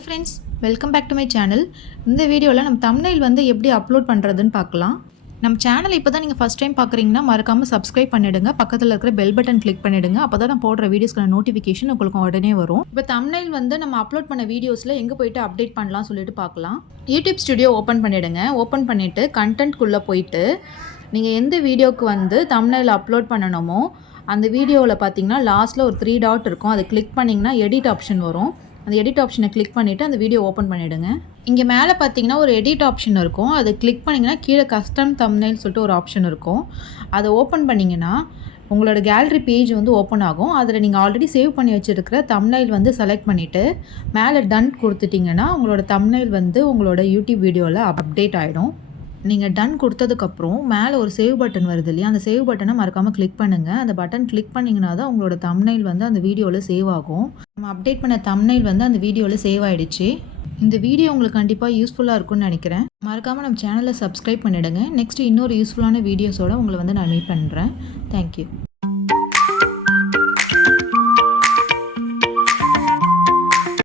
Hello friends, welcome back to my channel. இந்த வீடியோவில் நம்ம தம்ப்நெயில் வந்து எப்படி அப்லோட் பண்ணுறதுன்னு பார்க்கலாம். நம்ம சேனல் இப்போ தான் நீங்கள் ஃபஸ்ட் டைம் பார்க்குறீங்கன்னா மறக்காமல் சப்ஸ்கிரைப் பண்ணிவிடுங்க. பக்கத்தில் இருக்கிற பெல் பட்டன் கிளிக் பண்ணிவிடுங்க. அப்போ தான் நான் போடுற வீடியோஸ்க்கான நோட்டிஃபிகேஷன் உங்களுக்கு உடனே வரும். இப்போ தம்ப்நெயில் வந்து நம்ம அப்லோட் பண்ண வீடியோஸில் எங்கே போய்ட்டு அப்டேட் பண்ணலாம் சொல்லிட்டு பார்க்கலாம். யூடியூப் ஸ்டுடியோ ஓப்பன் பண்ணிவிடுங்க. ஓப்பன் பண்ணிவிட்டு கண்டென்ட்குள்ளே போயிட்டு நீங்கள் எந்த வீடியோவுக்கு வந்து தம்ப்நெயில் அப்லோட் பண்ணணுமோ அந்த வீடியோவில் பார்த்தீங்கன்னா லாஸ்ட்டில் ஒரு 3 டாட் இருக்கும். அதை கிளிக் பண்ணிங்கன்னா எடிட் ஆப்ஷன் வரும். அந்த எடிட் ஆப்ஷனை கிளிக் பண்ணிவிட்டு அந்த வீடியோ ஓப்பன் பண்ணிவிடுங்க. இங்கே மேலே பார்த்தீங்கன்னா ஒரு எடிட் ஆப்ஷன் இருக்கும். அதை கிளிக் பண்ணிங்கன்னா கீழே கஸ்டம் தம்ப்நெயில் சொல்லிட்டு ஒரு ஆப்ஷன் இருக்கும். அதை ஓப்பன் பண்ணிங்கன்னா உங்களோட கேலரி பேஜ் வந்து ஓப்பன் ஆகும். அதில் நீங்கள் ஆல்ரெடி சேவ் பண்ணி வச்சுருக்கிற தம்ப்நெயில் வந்து செலக்ட் பண்ணிவிட்டு மேலே டன் கொடுத்துட்டிங்கன்னா உங்களோட தம்ப்நெயில் வந்து உங்களோட யூடியூப் வீடியோவில் அப்டேட் ஆகிடும். நீங்கள் டன் கொடுத்ததுக்கப்புறம் மேலே ஒரு சேவ் பட்டன் வருது இல்லையா, அந்த சேவ் பட்டனை மறக்காமல் கிளிக் பண்ணுங்கள். அந்த பட்டன் கிளிக் பண்ணிங்கன்னா தான் உங்களோட தம்ப்நெயில் வந்து அந்த வீடியோவில் சேவ் ஆகும். நம்ம அப்டேட் பண்ண தம்ப்நெயில் வந்து அந்த வீடியோவில் சேவ் ஆகிடுச்சு. இந்த வீடியோ உங்களுக்கு கண்டிப்பாக யூஸ்ஃபுல்லாக இருக்கும்னு நினைக்கிறேன். மறக்காமல் நம்ம சேனலை சப்ஸ்கிரைப் பண்ணிவிடுங்க. நெக்ஸ்ட்டு இன்னொரு யூஸ்ஃபுல்லான வீடியோஸோடு உங்களை வந்து நான் மீட் பண்ணுறேன். தேங்க்யூ.